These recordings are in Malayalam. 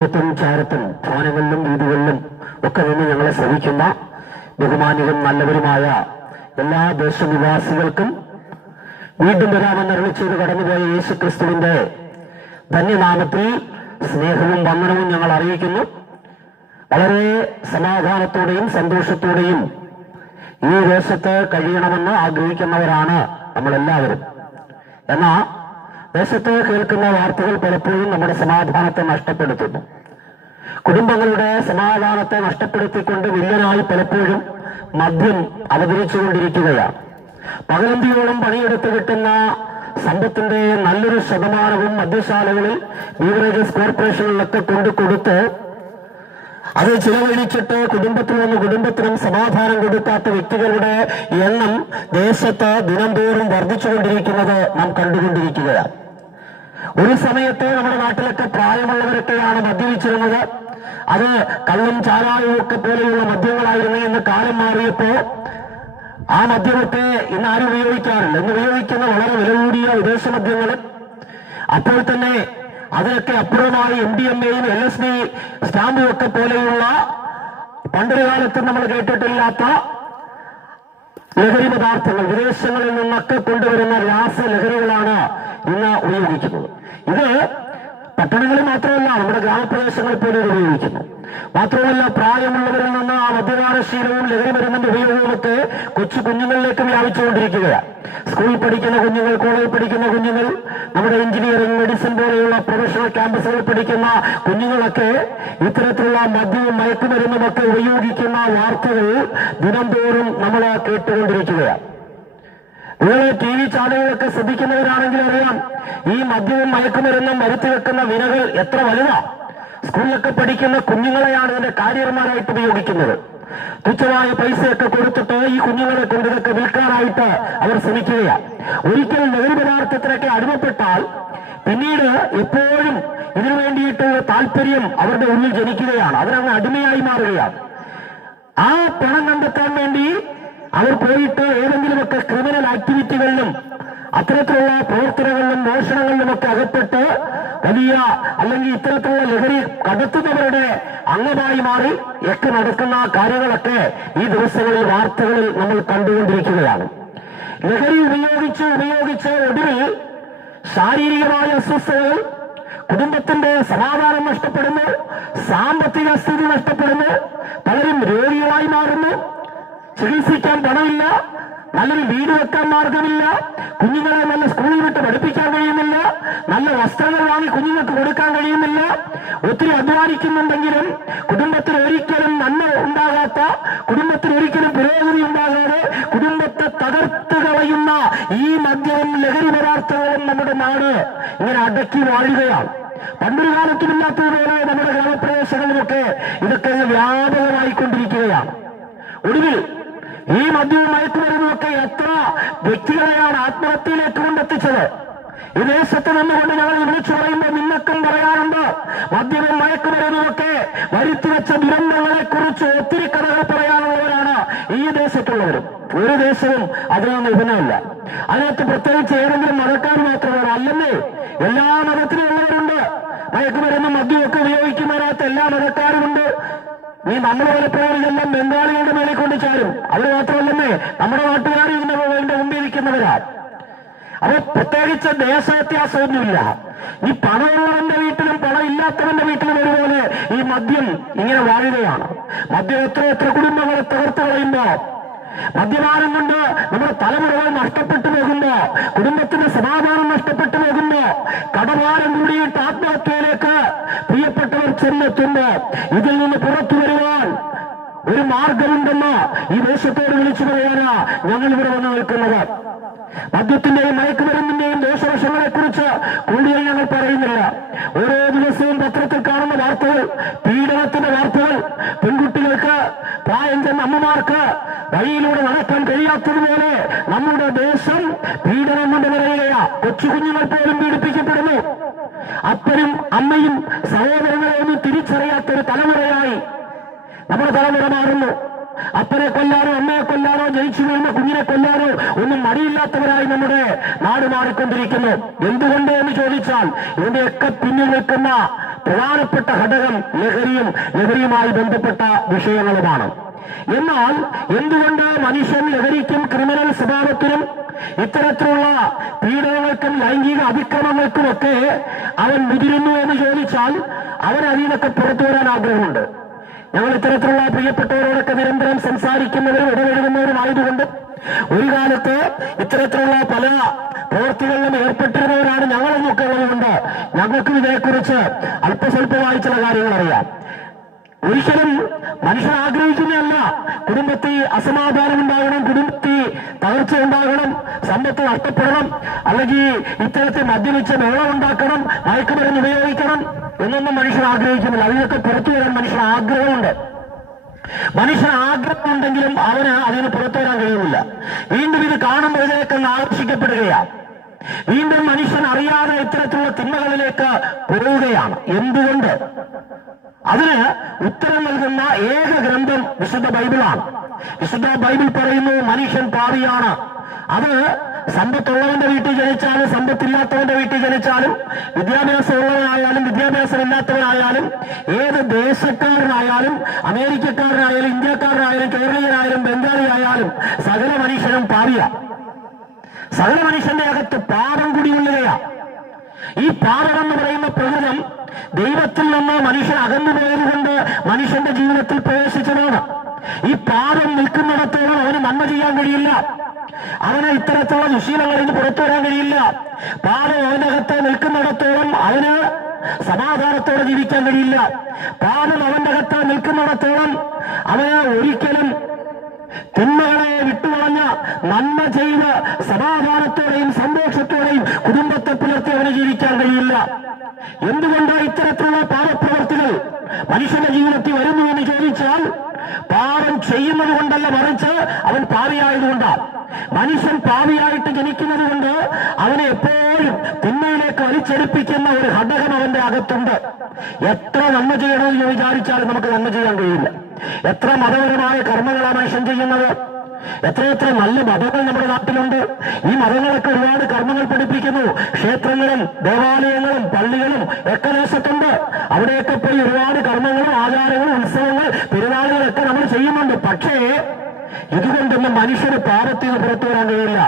ത്തും ചാരത്തും ഭവനങ്ങളിലും വീടുകളിലും ഒക്കെ നിന്ന് ഞങ്ങളെ ശ്രമിക്കുന്ന ബഹുമാനികളും നല്ലവരുമായ എല്ലാ ദേശനിവാസികൾക്കും വീണ്ടും വരാമെന്ന് അറിയിച്ചത് കടന്നുപോയ യേശു ക്രിസ്തുവിന്റെ ധന്യനാമത്തിൽ സ്നേഹവും വന്ദനവും ഞങ്ങൾ അറിയിക്കുന്നു. വളരെ സമാധാനത്തോടെയും സന്തോഷത്തോടെയും ഈ ദേശത്ത് കഴിയണമെന്ന് ആഗ്രഹിക്കുന്നവരാണ് നമ്മളെല്ലാവരും. എന്നാ ദേശത്ത് കേൾക്കുന്ന വാർത്തകൾ പലപ്പോഴും നമ്മുടെ സമാധാനത്തെ നഷ്ടപ്പെടുത്തുന്നു. കുടുംബങ്ങളുടെ സമാധാനത്തെ നഷ്ടപ്പെടുത്തിക്കൊണ്ട് വില്ലനായി പലപ്പോഴും മദ്യം അവതരിച്ചുകൊണ്ടിരിക്കുകയാണ്. പകലന്തിയോളം പണിയെടുത്ത് കിട്ടുന്ന സമ്പത്തിന്റെ നല്ലൊരു ശതമാനവും മദ്യശാലകളിൽ ബീവറേജസ് കോർപ്പറേഷനിലൊക്കെ കൊണ്ടു കൊടുത്ത് അത് ചിലവഴിച്ചിട്ട് കുടുംബത്തിൽ നിന്ന് കുടുംബത്തിനും സമാധാനം കൊടുക്കാത്ത വ്യക്തികളുടെ എണ്ണം ദേശത്ത് ദിനംതോറും വർദ്ധിച്ചുകൊണ്ടിരിക്കുന്നത് നാം കണ്ടുകൊണ്ടിരിക്കുകയാണ്. ഒരു സമയത്ത് നമ്മുടെ നാട്ടിലൊക്കെ പ്രായമുള്ളവരൊക്കെയാണ് മദ്യപിച്ചിരുന്നത്. അത് കള്ളും ചാരായവും ഒക്കെ പോലെയുള്ള മദ്യങ്ങളായിരുന്നു എന്ന് കാലം മാറിയപ്പോ ആ മദ്യമൊക്കെ ഇന്ന് ആരും ഉപയോഗിക്കാറില്ല. ഇന്ന് ഉപയോഗിക്കുന്ന വളരെ വില കൂടിയ വിദേശ മദ്യങ്ങളും അപ്പോൾ തന്നെ അതിനൊക്കെ അപ്പുറമായി എം ഡി എം എയും എൽ എസ് ഡി സ്റ്റാമ്പും ഒക്കെ പോലെയുള്ള പണ്ടൊരു കാലത്ത് നമ്മൾ കേട്ടിട്ടില്ലാത്ത ലഹരി പദാർത്ഥങ്ങൾ വിദേശങ്ങളിൽ നിന്നൊക്കെ കൊണ്ടുവരുന്ന രാസലഹരികളാണ് ഇന്ന് ഉപയോഗിക്കുന്നത്. ഇത് പട്ടണങ്ങളിൽ മാത്രമല്ല നമ്മുടെ ഗ്രാമപ്രദേശങ്ങളിൽ പോലും ഉപയോഗിക്കുന്നു. മാത്രമല്ല പ്രായമുള്ളവരിൽ നിന്ന് ആ മദ്യപാനശീലവും ലഹരി മരുന്നിന്റെ ഉപയോഗവുമൊക്കെ കൊച്ചു കുഞ്ഞുങ്ങളിലേക്ക് വ്യാപിച്ചുകൊണ്ടിരിക്കുകയാണ്. സ്കൂളിൽ പഠിക്കുന്ന കുഞ്ഞുങ്ങൾ കോളേജിൽ പഠിക്കുന്ന കുഞ്ഞുങ്ങൾ നമ്മുടെ എഞ്ചിനീയറിംഗ് മെഡിസിൻ പോലെയുള്ള പ്രൊഫഷണൽ ക്യാമ്പസുകളിൽ പഠിക്കുന്ന കുഞ്ഞുങ്ങളൊക്കെ ഇത്തരത്തിലുള്ള മദ്യവും മയക്കുമരുന്നും ഒക്കെ ഉപയോഗിക്കുന്ന വാർത്തകൾ ദിനംതോറും നമ്മൾ കേട്ടുകൊണ്ടിരിക്കുകയാണ്. നിങ്ങൾ ടി വി ചാനലുകളൊക്കെ ശ്രദ്ധിക്കുന്നവരാണെങ്കിൽ അറിയാം ഈ മദ്യവും മയക്കുമരുന്നും വരുത്തി വെക്കുന്ന വിനകൾ എത്ര വലുതാ. സ്കൂളിലൊക്കെ പഠിക്കുന്ന കുഞ്ഞുങ്ങളെയാണ് ഇതിന്റെ കാരിയർമാരായിട്ട് ഉപയോഗിക്കുന്നത്. തുച്ഛമായ പൈസയൊക്കെ കൊടുത്തിട്ട് ഈ കുഞ്ഞുങ്ങളെ കൊണ്ട് ഇതൊക്കെ വിൽക്കാനായിട്ട് അവർ ശ്രമിക്കുകയാണ് ഒരിക്കലും ലഹരി പദാർത്ഥത്തിനൊക്കെ അടിമപ്പെട്ടാൽ പിന്നീട് എപ്പോഴും ഇതിനു വേണ്ടിയിട്ടുള്ള താല്പര്യം അവരുടെ ഉള്ളിൽ ജനിക്കുകയാണ്. അവരങ്ങ് അടിമയായി മാറുകയാണ്. ആ പണം കണ്ടെത്താൻ വേണ്ടി അവർ പോയിട്ട് ഏതെങ്കിലുമൊക്കെ ക്രിമിനൽ ആക്ടിവിറ്റികളിലും അത്തരത്തിലുള്ള പ്രവർത്തനങ്ങളിലും മോഷണങ്ങളിലും ഒക്കെ അകപ്പെട്ട് വലിയ അല്ലെങ്കിൽ ഇത്തരത്തിലുള്ള ലഹരി കടത്തുന്നവരുടെ അംഗമായി മാറി ഒക്കെ നടക്കുന്ന കാര്യങ്ങളൊക്കെ ഈ ദിവസങ്ങളിൽ വാർത്തകളിൽ നമ്മൾ കണ്ടുകൊണ്ടിരിക്കുകയാണ്. ലഹരി ഉപയോഗിച്ച് ഉപയോഗിച്ച് ഒടുവിൽ ശാരീരികമായ അസ്വസ്ഥതകൾ കുടുംബത്തിന്റെ സമാധാനം നഷ്ടപ്പെടുന്നു സാമ്പത്തിക സ്ഥിതി നഷ്ടപ്പെടുന്നു പലരും രോഗികളായി മാറുന്നു ചികിത്സിക്കാൻ പണമില്ല നല്ലൊരു വീട് വെക്കാൻ മാർഗമില്ല കുഞ്ഞുങ്ങളെ നല്ല സ്കൂളിൽ വിട്ട് പഠിപ്പിക്കാൻ കഴിയുന്നില്ല നല്ല വസ്ത്രങ്ങൾ വാങ്ങി കുഞ്ഞുങ്ങൾക്ക് കൊടുക്കാൻ കഴിയുന്നില്ല. ഒത്തിരി അധ്വാനിക്കുന്നുണ്ടെങ്കിലും കുടുംബത്തിൽ ഒരിക്കലും നന്മ ഉണ്ടാകാത്ത കുടുംബത്തിൽ ഒരിക്കലും പുരോഗതി ഉണ്ടാകാതെ കുടുംബത്തെ തകർത്ത് കളയുന്ന ഈ മദ്യവും ലഹരി പദാർത്ഥങ്ങളും നമ്മുടെ നാട് ഇങ്ങനെ അടക്കി വാഴുകയാണ്. പണ്ടൊരു കാലത്തുമില്ലാത്തതുപോലെ നമ്മുടെ ഗ്രാമപ്രദേശങ്ങളിലൊക്കെ ഇതൊക്കെ വ്യാപകമായിക്കൊണ്ടിരിക്കുകയാണ്. ഒടുവിൽ ഈ മദ്യവും മയക്കുമരുന്നുമൊക്കെ എത്ര വ്യക്തികളെയാണ് ആത്മഹത്യയിലേക്ക് കൊണ്ടെത്തിച്ചത്? ഈ ദേശത്ത് നിന്നുകൊണ്ട് ഞങ്ങൾ വിളിച്ചു പറയുമ്പോൾ നിങ്ങൾക്കും പറയാറുണ്ട് മദ്യവും മയക്കുമരുന്നുമൊക്കെ വരുത്തിവെച്ച ദുരന്തങ്ങളെ കുറിച്ച് ഒത്തിരി കഥകൾ പറയാനുള്ളവരാണ് ഈ ദേശത്തുള്ളവരും. ഒരു ദേശവും അതിൽ നിന്ന് വിഭിന്നമല്ല. അതിനകത്ത് പ്രത്യേകിച്ച് ഏതെങ്കിലും മതക്കാർ മാത്രമാണ് അല്ലെന്നേ എല്ലാ മതത്തിലും ഉള്ളവരുണ്ട് മയക്കുമരുന്നും മദ്യമൊക്കെ ഉപയോഗിക്കുന്നതിനകത്ത് എല്ലാ മതക്കാരുമുണ്ട് നീ മണ്ണ് പലപ്പോഴും ഇതെല്ലാം ബംഗാളികളുടെ മേലെ കൊണ്ട് ചാരും അവർ മാത്രമല്ലെന്നേ നമ്മുടെ നാട്ടുകാർ ഇതിന്റെ മുമ്പിൽ ഇരിക്കുന്നവരാ. അപ്പൊ പ്രത്യേകിച്ച് ദേശവ്യത്യാസമൊന്നുമില്ല. ഈ പണമുള്ളവന്റെ വീട്ടിലും പണം ഇല്ലാത്തവന്റെ വീട്ടിലും ഒരുപോലെ ഈ മദ്യം ഇങ്ങനെ വാഴുകയാണ്. മദ്യം എത്ര എത്ര കുടുംബങ്ങളെ തകർത്ത് കളയുമ്പോ മദ്യപാനം കൊണ്ട് നമ്മുടെ തലമുറകൾ നഷ്ടപ്പെട്ടു പോകുമ്പോ കുടുംബത്തിന്റെ സമാധാനം നഷ്ടപ്പെട്ടു പോകുമ്പോ കടഭാരം കൂടിയിട്ട് ആത്മഹത്യയിലേക്ക് ചെന്നെത്തുമ്പോ ഇതിൽ നിന്ന് പുറത്തു വരുവാൻ ഒരു മാർഗമുണ്ടെന്ന് ഈ ദേശത്തോട് വിളിച്ചു പറയാനാ ഞങ്ങൾ ഇവിടെ വന്നു നിൽക്കുന്നത്. മദ്യത്തിന്റെയും മയക്കുമരുന്നിന്റെയും ദോഷവശങ്ങളെ കുറിച്ച് കൂടുതൽ ഞങ്ങൾ പറയുന്നില്ല. ഓരോ ദിവസവും പത്രത്തിൽ കാണുന്ന വാർത്തകൾ പീഡനത്തിന്റെ വാർത്തകൾ പെൺകുട്ടികൾക്ക് പ്രായം ചെന്ന അമ്മമാർക്ക് വഴിയിലൂടെ നടക്കാൻ കഴിയാത്തതുപോലെ നമ്മുടെ ദേശം പീഡനം കൊണ്ട് നിറയുകയാ. കൊച്ചു കുഞ്ഞുങ്ങൾ പോലും പീഡിപ്പിക്കപ്പെടുന്നു. അപ്പനും അമ്മയും സഹോദരങ്ങളെ ഒന്നും തിരിച്ചറിയാത്തൊരു തലമുറയായി നമ്മുടെ തലമുറ മാറുന്നു അപ്പനെ കൊല്ലാനോ അമ്മയെ കൊല്ലാനോ ജനിച്ചു വീഴുന്ന കുഞ്ഞിനെ കൊല്ലാനോ ഒന്നും മടിയില്ലാത്തവരായി നമ്മുടെ നാട് മാറിക്കൊണ്ടിരിക്കുന്നു. എന്തുകൊണ്ട് എന്ന് ചോദിച്ചാൽ ഇതിന്റെയൊക്കെ പിന്നിൽ നിൽക്കുന്ന പ്രധാനപ്പെട്ട ഘടകം ലഹരിയും ലഹരിയുമായി ബന്ധപ്പെട്ട വിഷയങ്ങളുമാണ്. എന്നാൽ എന്തുകൊണ്ട് മനുഷ്യൻ ലഹരിക്കും ക്രിമിനൽ സ്വഭാവത്തിനും ഇത്തരത്തിലുള്ള പീഡനങ്ങൾക്കും ലൈംഗിക അതിക്രമങ്ങൾക്കുമൊക്കെ അവൻ മുതിരുന്നു എന്ന് ചോദിച്ചാൽ അവൻ പുറത്തു വരാൻ ആഗ്രഹമുണ്ട്. ഞങ്ങൾ ഇത്തരത്തിലുള്ള പ്രിയപ്പെട്ടവരോടൊക്കെ നിരന്തരം സംസാരിക്കുന്നവരും ഇടപെടുന്നവരുമായതുകൊണ്ട് ഒരു കാലത്ത് ഇത്തരത്തിലുള്ള പല പ്രവൃത്തികളിലും ഏർപ്പെട്ടിരുന്നവരാണ് ഞങ്ങളെന്നൊക്കെ ഉള്ളതുകൊണ്ട് ഞങ്ങൾക്കും ഇതിനെക്കുറിച്ച് അല്പസ്വല്പമായി ചില കാര്യങ്ങൾ അറിയാം ഒരിക്കലും മനുഷ്യൻ ആഗ്രഹിക്കുന്നതല്ല. കുടുംബത്തിൽ അസമാധാനം ഉണ്ടാകണം കുടുംബത്തിൽ തകർച്ച ഉണ്ടാകണം സമ്പത്ത് നഷ്ടപ്പെടണം അല്ലെങ്കിൽ ഇത്തരത്തിൽ മദ്യപിച്ച മേളം ഉണ്ടാക്കണം മയക്കുമരുന്ന് ഉപയോഗിക്കണം എന്നൊന്നും മനുഷ്യൻ ആഗ്രഹിക്കുന്നില്ല. അതിനൊക്കെ പുറത്തു വരാൻ മനുഷ്യൻ ആഗ്രഹമുണ്ട്. മനുഷ്യൻ ആഗ്രഹമുണ്ടെങ്കിലും അവന് അതിന് പുറത്തു വരാൻ കഴിയുന്നില്ല. വീണ്ടും ഇത് കാണുമ്പോൾ ഇതിലേക്ക് ആകർഷിക്കപ്പെടുകയാണ്. വീണ്ടും മനുഷ്യൻ അറിയാതെ ഇത്തരത്തിലുള്ള തിന്മകളിലേക്ക് പോവുകയാണ്. എന്തുകൊണ്ട്? അതിന് ഉത്തരം നൽകുന്ന ഏക ഗ്രന്ഥം വിശുദ്ധ ബൈബിളാണ്. വിശുദ്ധ ബൈബിൾ പറയുന്നു മനുഷ്യൻ പാറിയാണ് അത് സമ്പത്തുള്ളവന്റെ വീട്ടിൽ ജനിച്ചാലും സമ്പത്തില്ലാത്തവന്റെ വീട്ടിൽ ജനിച്ചാലും വിദ്യാഭ്യാസം ഉള്ളവനായാലും വിദ്യാഭ്യാസം ഇല്ലാത്തവനായാലും ഏത് ദേശക്കാരനായാലും അമേരിക്കക്കാരനായാലും ഇന്ത്യക്കാരനായാലും കേരളീയനായാലും ബംഗാളിയായാലും സകല മനുഷ്യനും പാറിയ സകല മനുഷ്യന്റെ അകത്ത് പാപം കുടികൊള്ളുകയാ. ഈ പാപം എന്ന് പറയുന്ന പ്രകൃതം ദൈവത്തിൽ നിന്ന് മനുഷ്യൻ അകന്നു പോയതുകൊണ്ട് മനുഷ്യന്റെ ജീവിതത്തിൽ പ്രവേശിച്ചതാണ്. ഈ പാപം നിൽക്കുന്നിടത്തോളം അവന് നന്മ ചെയ്യാൻ കഴിയില്ല. അവന് ഇത്തരത്തിലുള്ള ദുശീലങ്ങളിൽ നിന്ന് പുറത്തു വരാൻ കഴിയില്ല. പാപം അവനകത്ത് നിൽക്കുന്നിടത്തോളം അവന് സമാധാനത്തോടെ ജീവിക്കാൻ കഴിയില്ല. പാപം അവന്റെ അകത്ത് നിൽക്കുന്നിടത്തോളം അവന് ഒരിക്കലും തിന്മകളെ വിട്ടുകളഞ്ഞ നന്മ ചെയ്ത് സമാധാനത്തോടെയും സന്തോഷത്തോടെയും കുടുംബത്തെ പുലർത്തി അവന് ജീവിക്കാൻ കഴിയില്ല. എന്തുകൊണ്ട് ഇത്തരത്തിലുള്ള പാപപ്രവർത്തികൾ മനുഷ്യന്റെ ജീവിതത്തിൽ വരുന്നു എന്ന് ചോദിച്ചാൽ പാപം ചെയ്യുന്നത് കൊണ്ടല്ല മറിച്ച് അവൻ പാവിയായതുകൊണ്ടാണ് മനുഷ്യൻ പാവിയായിട്ട് ജനിക്കുന്നത് കൊണ്ട് അവനെ എപ്പോഴും തിന്മയിലേക്ക് വലിച്ചെടുപ്പിക്കുന്ന ഒരു ഘടകം അവന്റെ അകത്തുണ്ട്. എത്ര നന്മ ചെയ്യണമെന്ന് വിചാരിച്ചാലും നമുക്ക് നന്മ ചെയ്യാൻ കഴിയില്ല. എത്ര മതപരമായ കർമ്മങ്ങളാണ് മനുഷ്യൻ ചെയ്യുന്നത്? എത്രയെത്ര നല്ല മതങ്ങൾ നമ്മുടെ നാട്ടിലുണ്ട്. ഈ മതങ്ങളൊക്കെ ഒരുപാട് കർമ്മങ്ങൾ പഠിപ്പിക്കുന്നു. ക്ഷേത്രങ്ങളും ദേവാലയങ്ങളും പള്ളികളും ഒക്കെ ദേശത്തുണ്ട്. അവിടെയൊക്കെ പോയി ഒരുപാട് കർമ്മങ്ങളും ആചാരങ്ങളും ഉത്സവങ്ങൾ പെരുന്നാളുകളൊക്കെ നമ്മൾ ചെയ്യുന്നുണ്ട്. പക്ഷേ ഇതുകൊണ്ടൊന്നും മനുഷ്യന് പാപത്തിൽ നിന്ന് പുറത്തു വരാൻ കഴിയില്ല.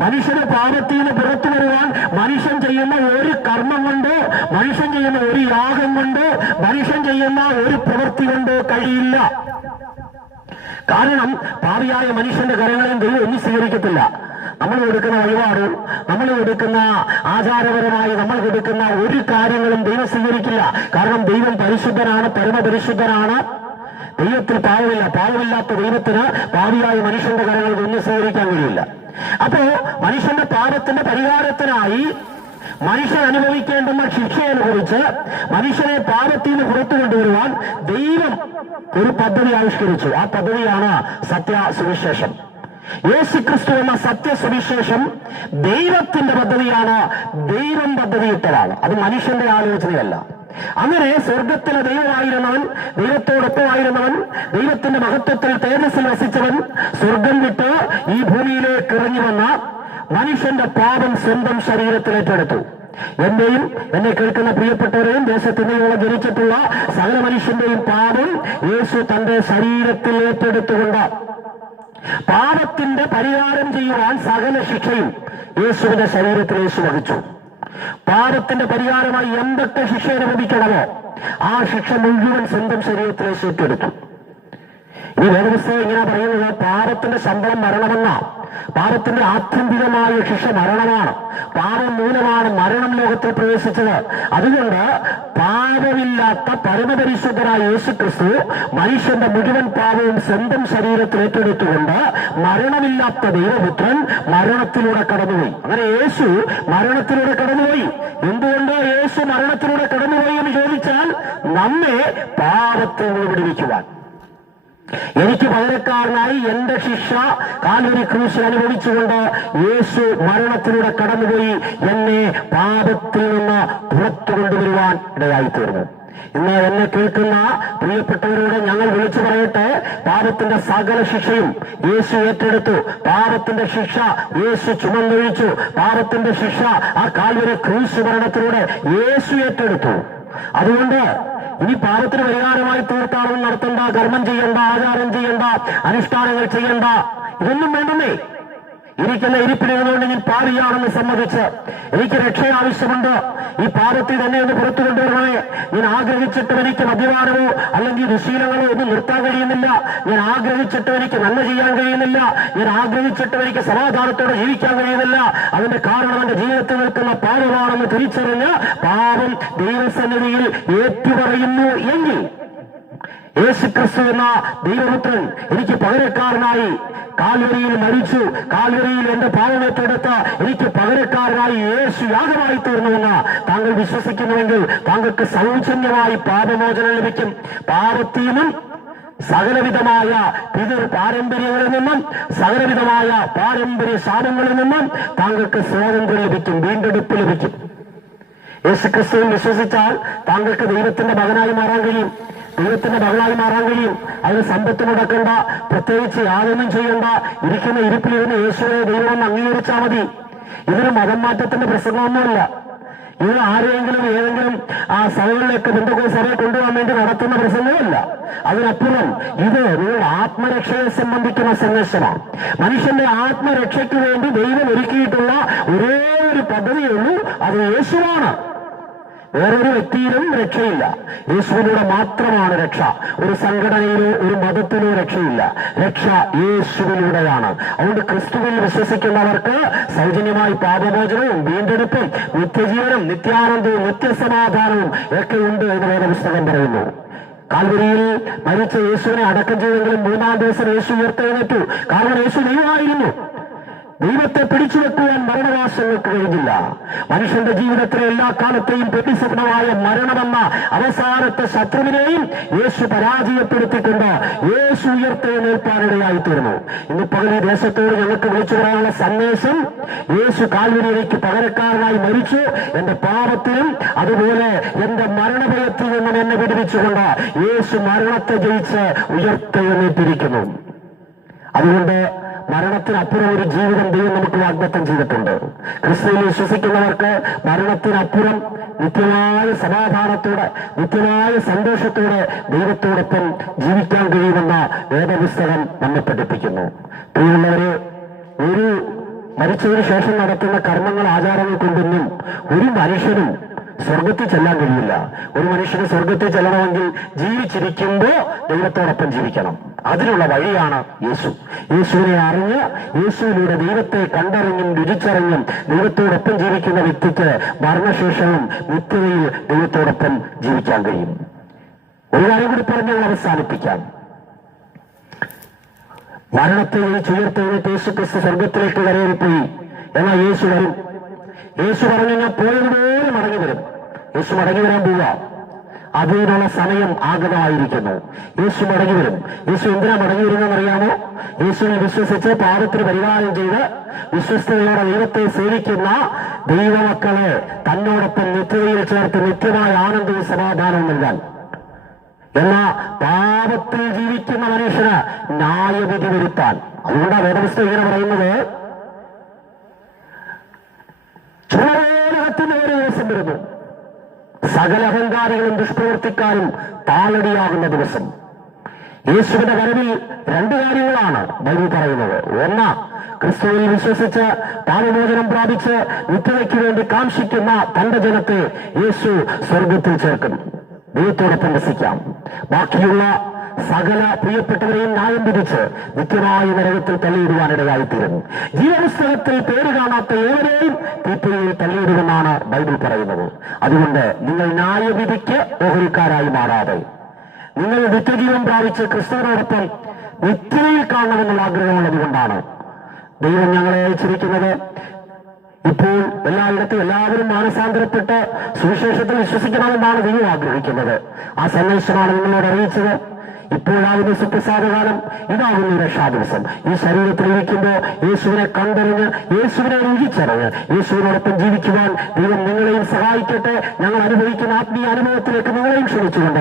മനുഷ്യന് പാപത്തിൽ നിന്ന് പുറത്തു വരുവാൻ മനുഷ്യൻ ചെയ്യുന്ന ഒരു കർമ്മം കൊണ്ട് മനുഷ്യൻ ചെയ്യുന്ന ഒരു യാഗം കൊണ്ട് മനുഷ്യൻ ചെയ്യുന്ന ഒരു പ്രവൃത്തി കൊണ്ട് കഴിയില്ല. കാരണം പാവിയായ മനുഷ്യന്റെ കരങ്ങളെയും ദൈവം ഒന്നും സ്വീകരിക്കത്തില്ല. നമ്മൾ കൊടുക്കുന്ന വഴിപാട് നമ്മൾ കൊടുക്കുന്ന ആചാരപരമായി നമ്മൾ കൊടുക്കുന്ന ഒരു കാര്യങ്ങളും ദൈവം സ്വീകരിക്കില്ല. കാരണം ദൈവം പരിശുദ്ധനാണ് പരമപരിശുദ്ധനാണ്. ദൈവത്തിൽ പാവമില്ല പാവമില്ലാത്ത ദൈവത്തിന് പാവിയായ മനുഷ്യന്റെ കരങ്ങൾ ഒന്നും സ്വീകരിക്കാൻ കഴിയില്ല. അപ്പോ മനുഷ്യന്റെ പാപത്തിന്റെ പരിഹാരത്തിനായി മനുഷ്യൻ അനുഭവിക്കേണ്ടുന്ന ശിക്ഷയനുസരിച്ച് മനുഷ്യനെ പാപത്തിൽ നിന്ന് പുറത്തു കൊണ്ടുവരുവാൻ ദൈവം ഒരു പദ്ധതി ആവിഷ്കരിച്ചു. ആ പദ്ധതിയാണ് സത്യ സുവിശേഷം. യേശു ക്രിസ്തു എന്ന സത്യസുവിശേഷം ദൈവത്തിന്റെ പദ്ധതിയാണ് ദൈവം പദ്ധതിയിട്ടതാണ്. അത് മനുഷ്യന്റെ ആലോചനയല്ല. അങ്ങനെ സ്വർഗത്തിലെ ദൈവമായിരുന്നവൻ ദൈവത്തോടൊപ്പമായിരുന്നവൻ ദൈവത്തിന്റെ മഹത്വത്തിൽ തേജസ്സിൽ വസിച്ചവൻ സ്വർഗം വിട്ട് ഈ ഭൂമിയിലേക്ക് ഇറങ്ങി വന്ന മനുഷ്യന്റെ പാപം സ്വന്തം ശരീരത്തിൽ ഏറ്റെടുത്തു. എന്റെയും എന്നെ കേൾക്കുന്ന പ്രിയപ്പെട്ടവരെയും ദേശത്തിനെയുള്ള ജനിച്ചിട്ടുള്ള സകല മനുഷ്യന്റെയും പാപം യേശു തന്റെ ശരീരത്തിൽ ഏറ്റെടുത്തുകൊണ്ട് പാപത്തിന്റെ പരിഹാരം ചെയ്യുവാൻ സകല ശിക്ഷയും യേശുവിന്റെ ശരീരത്തിൽ യേശു വഹിച്ചു. പാപത്തിന്റെ പരിഹാരമായി എന്തൊക്കെ ശിക്ഷ അനുഭവിക്കണമോ ആ ശിക്ഷ മുഴുവൻ സ്വന്തം ശരീരത്തിൽ യേശു ഏറ്റെടുത്തു. ഈ വേദപുസ്തകം ഇങ്ങനെ പറയുന്നത് പാപത്തിന്റെ ശമ്പളം മരണമെന്ന. പാപത്തിന്റെ ആത്യന്തികമായ ശിക്ഷ മരണമാണ്. പാപം മൂലമാണ് മരണം ലോകത്തിൽ പ്രവേശിച്ചത്. അതുകൊണ്ട് പാപമില്ലാത്ത പരമപരിശുദ്ധനായ യേശു ക്രിസ്തു മനുഷ്യന്റെ മുഴുവൻ പാപവും സ്വന്തം ശരീരത്തിൽ ഏറ്റെടുത്തുകൊണ്ട് മരണമില്ലാത്ത ദൈവപുത്രൻ മരണത്തിലൂടെ കടന്നുപോയി. അങ്ങനെ യേശു മരണത്തിലൂടെ കടന്നുപോയി. എന്തുകൊണ്ട് യേശു മരണത്തിലൂടെ കടന്നുപോയി എന്ന് ചോദിച്ചാൽ നമ്മെ പാപത്തിൽ നിന്ന് വിടുവിക്കുവാൻ. എനിക്ക് പകരക്കാരനായി എന്റെ ശിക്ഷ കാൽവരി ക്രൂശിൽ അനുഭവിച്ചുകൊണ്ട് യേശു മരണത്തിലൂടെ കടന്നുപോയി എന്നെ പാപത്തിൽ നിന്ന് പുറത്തു കൊണ്ടുവരുവാൻ ഇടയായി തീർന്നു ഇന്ന് എന്നെ കേൾക്കുന്ന പ്രിയപ്പെട്ടവരോട് ഞങ്ങൾ വിളിച്ചു പറയട്ടെ പാപത്തിന്റെ സകല ശിക്ഷയും യേശു ഏറ്റെടുത്തു. പാപത്തിന്റെ ശിക്ഷ യേശു ചുമന്നൊഴിച്ചു. പാപത്തിന്റെ ശിക്ഷ ആ കാൽവരി ക്രൂശ് മരണത്തിലൂടെ യേശു ഏറ്റെടുത്തു. അതുകൊണ്ട് ഇനി പാപത്തിന് പരിഹാരമായി തീർത്ഥാടനം നടത്തേണ്ട കർമ്മം ചെയ്യേണ്ട ആചാരം ചെയ്യേണ്ട അനുഷ്ഠാനങ്ങൾ ചെയ്യേണ്ട. ഇതൊന്നും വേണ്ടെന്നേ. ഇരിപ്പിലിരുന്നുകൊണ്ട് ഞാൻ പാടിയാണെന്ന് സമ്മതിച്ച് എനിക്ക് രക്ഷ ആവശ്യമുണ്ട് ഈ പാപത്തിൽ തന്നെ ഒന്ന് പുറത്തു കൊണ്ടുവരണമേ. ഞാൻ ആഗ്രഹിച്ചിട്ടും എനിക്ക് മദ്യപാനമോ അല്ലെങ്കിൽ ദുശീലങ്ങളോ ഒന്നും നിർത്താൻ കഴിയുന്നില്ല. ഞാൻ ആഗ്രഹിച്ചിട്ടും എനിക്ക് നന്മ ചെയ്യാൻ കഴിയുന്നില്ല. ഞാൻ ആഗ്രഹിച്ചിട്ടും എനിക്ക് സമാധാനത്തോടെ ജീവിക്കാൻ കഴിയുന്നില്ല. അതിന്റെ കാരണം എന്റെ ജീവിതത്തിൽ നിൽക്കുന്ന പാപമാണെന്ന് തിരിച്ചറിഞ്ഞ് പാപം ദൈവസന്നിധിയിൽ ഏറ്റുപറയുന്നു എങ്കിൽ യേശുക്രിസ്തു എന്ന ദൈവപുത്രൻ എനിക്ക് പകരക്കാരനായി കാൽവരിയിൽ മരിച്ചു. കാൽവരിയിൽ എന്റെ പാവമേറ്റെടുത്ത് എനിക്ക് പകരക്കാരനായി യേശു യാഗമായി തീർന്നുവെന്ന് താങ്കൾ വിശ്വസിക്കുന്നുവെങ്കിൽ താങ്കൾക്ക് സൗജന്യമായി പാപമോചനം ലഭിക്കും. പാപത്തിൽ നിന്നും സകലവിധമായ പിതൃ പാരമ്പര്യങ്ങളിൽ നിന്നും സകലവിധമായ പാരമ്പര്യ ശാപങ്ങളിൽ നിന്നും താങ്കൾക്ക് സ്വാതന്ത്ര്യം ലഭിക്കും വീണ്ടെടുപ്പ് ലഭിക്കും. യേശുക്രിസ്തുവിൽ വിശ്വസിച്ചാൽ താങ്കൾക്ക് ദൈവത്തിന്റെ മകനായി മാറാൻ കഴിയും. ദൈവത്തിന്റെ മകളായി മാറാൻ കഴിയും? അതിന് സമ്പത്ത് മുടക്കണ്ട പ്രത്യേകിച്ച് യാതൊന്നും ചെയ്യണ്ട. ഇരിക്കുന്ന ഇരിപ്പിലിരുന്ന് യേശുവിനെ ദൈവം അംഗീകരിച്ചാൽ മതി. ഇതിന് മതം മാറ്റത്തിന്റെ പ്രസംഗമൊന്നുമല്ല. ഇത് ആരെയെങ്കിലും ഏതെങ്കിലും ആ സഭകളിലേക്ക് ബന്ധുക്കൾ സഭയെ കൊണ്ടുപോകാൻ വേണ്ടി നടത്തുന്ന പ്രസംഗമല്ല. അതിനപ്പുറം ഇത് നിങ്ങളുടെ ആത്മരക്ഷയെ സംബന്ധിക്കുന്ന സന്ദേശമാണ്. മനുഷ്യന്റെ ആത്മരക്ഷയ്ക്ക് വേണ്ടി ദൈവം ഒരുക്കിയിട്ടുള്ള ഒരേ ഒരു പദ്ധതിയുള്ളൂ അത് യേശുവാണ്. വേറൊരു വ്യക്തിയിലും രക്ഷയില്ല. യേശുവിലൂടെ മാത്രമാണ് രക്ഷ. ഒരു സംഘടനയിലോ ഒരു മതത്തിലോ രക്ഷയില്ല. രക്ഷ യേശുവിലൂടെയാണ്. അതുകൊണ്ട് ക്രിസ്തുവിൽ വിശ്വസിക്കുന്നവർക്ക് സൗജന്യമായി പാപമോചനവും വീണ്ടെടുപ്പും നിത്യജീവനും നിത്യാനന്ദവും നിത്യസമാധാനവും ഒക്കെ ഉണ്ട് എന്ന് വേദപുസ്തകം പറയുന്നു. കാൽവരിയിൽ മരിച്ച യേശുവിനെ അടക്കം ചെയ്തെങ്കിലും മൂന്നാം ദിവസം യേശു ഉയർത്തെഴുന്നേറ്റു. കാരണം യേശു ദൈവമായിരുന്നു. ദൈവത്തെ പിടിച്ചു വെക്കുവാൻ മരണവാസങ്ങൾക്ക് കഴിഞ്ഞില്ല. മനുഷ്യന്റെ ജീവിതത്തിലെ എല്ലാ കാലത്തെയും പ്രതിസന്ധമായ മരണമെന്ന അവസാനത്തെ ശത്രുവിനെയും യേശു പരാജയപ്പെടുത്തിയിട്ടുണ്ട് യേശു ഉയർത്തെഴുന്നേൽപ്പാനിടയായി തീർന്നു ഇന്ന് പകൽ ദേശത്തോട് ഞങ്ങൾക്ക് വിളിച്ചു പറയാനുള്ള സന്ദേശം യേശു കാൽവരിയിലേക്ക് പകരക്കാരനായി മരിച്ചു. എന്റെ പാപത്തിനും അതുപോലെ എന്റെ മരണഭയത്തിൽ നിന്നും എന്നെ വിടുവിച്ചുകൊണ്ട് യേശു മരണത്തെ ജയിച്ച് ഉയർത്തെഴുന്നേറ്റിരിക്കുന്നു അതുകൊണ്ട് മരണത്തിനപ്പുറം ഒരു ജീവിതം ദൈവം നമുക്ക് വാഗ്ദത്തം ചെയ്തിട്ടുണ്ട്. ക്രിസ്തുവിൽ വിശ്വസിക്കുന്നവർക്ക് മരണത്തിനപ്പുറം നിത്യമായ സമാധാനത്തോടെ നിത്യമായ സന്തോഷത്തോടെ ദൈവത്തോടൊപ്പം ജീവിക്കാൻ കഴിയുമെന്ന വേദപുസ്തകം നമ്മെ പഠിപ്പിക്കുന്നു. പ്രിയമുള്ളവരെ ഒരു മരിച്ചതിനു ശേഷം നടത്തുന്ന കർമ്മങ്ങൾ ആചാരങ്ങൾ കൊണ്ടൊന്നും ഒരു മനുഷ്യനും സ്വർഗത്തിൽ ചെല്ലാൻ കഴിയില്ല. ഒരു മനുഷ്യന് സ്വർഗത്തിൽ ചെല്ലണമെങ്കിൽ ജീവിച്ചിരിക്കുമ്പോൾ ദൈവത്തോടൊപ്പം ജീവിക്കണം. അതിനുള്ള വഴിയാണ് യേശു. യേശുവിനെ അറിഞ്ഞ് യേശുവിലൂടെ ദൈവത്തെ കണ്ടറിഞ്ഞും രുചിച്ചറിഞ്ഞും ദൈവത്തോടൊപ്പം ജീവിക്കുന്ന വ്യക്തിക്ക് മരണശേഷവും നിത്യതയിൽ ദൈവത്തോടൊപ്പം ജീവിക്കാൻ കഴിയും. ഒരു കാര്യം കൂടി പറഞ്ഞ് അവസാനിപ്പിക്കാം. മരണത്തെ ജയിച്ചുയർത്തെഴുന്നേറ്റ് യേശു ക്രിസ്തു സ്വർഗത്തിലേക്ക് കരയേറിപ്പോയി എന്നാൽ യേശു വരും. യേശു പറഞ്ഞു ഞാൻ പോയതുപോലെ മടങ്ങി വരും യേശു മടങ്ങി വരാൻ പോവുക. അതിനുള്ള സമയം ആഗതമായിരിക്കുന്നു. യേശു മടങ്ങി വരും. യേശു എന്തിനാ മടങ്ങി വരുന്നതെന്ന് അറിയാമോ? യേശുവിനെ വിശ്വസിച്ച് പാപത്തിന് പരിഹാരം ചെയ്ത് വിശ്വസ്തയോടെ ദൈവത്തെ സേവിക്കുന്ന ദൈവമക്കളെ തന്നോടൊപ്പം നിത്യതയിൽ ചേർത്ത് നിത്യമായ ആനന്ദവും സമാധാനവും നൽകാൻ. എന്നാ പാപത്തിൽ ജീവിക്കുന്ന മനുഷ്യന് ന്യായവിധി വരുത്താൻ. അതുകൊണ്ടാണ് വേദപുസ്തകം ഇങ്ങനെ പറയുന്നത്. ചുമരോലകത്തിന് ഒരു ദിവസം വരുന്നു. സകല അഹങ്കാരികളും ദുഷ്പ്രവർത്തിക്കാരും താളടിയാകുന്ന ദിവസം. യേശുവിന്റെ വരവിൽ രണ്ട് കാര്യങ്ങളാണ് ബൈബിൾ പറയുന്നത്. ഒന്ന് ക്രിസ്തുവിൽ വിശ്വസിച്ച് പാപമോചനം പ്രാപിച്ച് നിത്യതയ്ക്ക് വേണ്ടി കാംക്ഷിക്കുന്ന തന്റെ ജനത്തെ യേശു സ്വർഗത്തിൽ ചേർക്കും. ദൈവത്തോടൊപ്പം വസിക്കാം. ബാക്കിയുള്ള സകല പ്രിയപ്പെട്ടവരെയും ന്യായം വിധിച്ച് നിത്യമായ നരകത്തിൽ തള്ളിയിടുവാനിടയായിത്തീരുന്നു ജീവപുസ്തകത്തിൽ പേര് കാണാത്ത ഏവരെയും തീപ്പൊഴിയിൽ തള്ളിയിടുമെന്നാണ് ബൈബിൾ പറയുന്നത്. അതുകൊണ്ട് നിങ്ങൾ ന്യായവിധിക്ക് ഓഹരിക്കാരായി മാറാതെ നിങ്ങൾ നിത്യജീവൻ പ്രാപിച്ച് ക്രിസ്തുവിനോടൊപ്പം നിത്യയിൽ കാണണമെന്നുള്ള ആഗ്രഹമുള്ളത് കൊണ്ടാണ് ദൈവം ഞങ്ങളെ അയച്ചിരിക്കുന്നത്. ഇപ്പോൾ എല്ലായിടത്തും എല്ലാവരും മാനസാന്തരപ്പെട്ട് സുവിശേഷത്തിൽ വിശ്വസിക്കണമെന്നാണ് ദൈവം ആഗ്രഹിക്കുന്നത്. ആ സന്ദേശമാണ് നിങ്ങളോട് അറിയിച്ചത്. ഇപ്പോഴാകുന്ന സുപ്രസാദകാലം ഇതാകുന്ന രക്ഷാദിവസം. ഈ ശരീരത്തിൽ ഇരിക്കുമ്പോൾ യേശുവിനെ കണ്ടറിഞ്ഞ് യേശുവിനെ രുചിച്ചറിഞ്ഞ് യേശുവിനോടൊപ്പം ജീവിക്കുവാൻ ദൈവം നിങ്ങളെയും സഹായിക്കട്ടെ. ഞങ്ങൾ അനുഭവിക്കുന്ന ആത്മീയ അനുഭവത്തിലേക്ക് നിങ്ങളെയും ക്ഷണിച്ചുകൊണ്ട്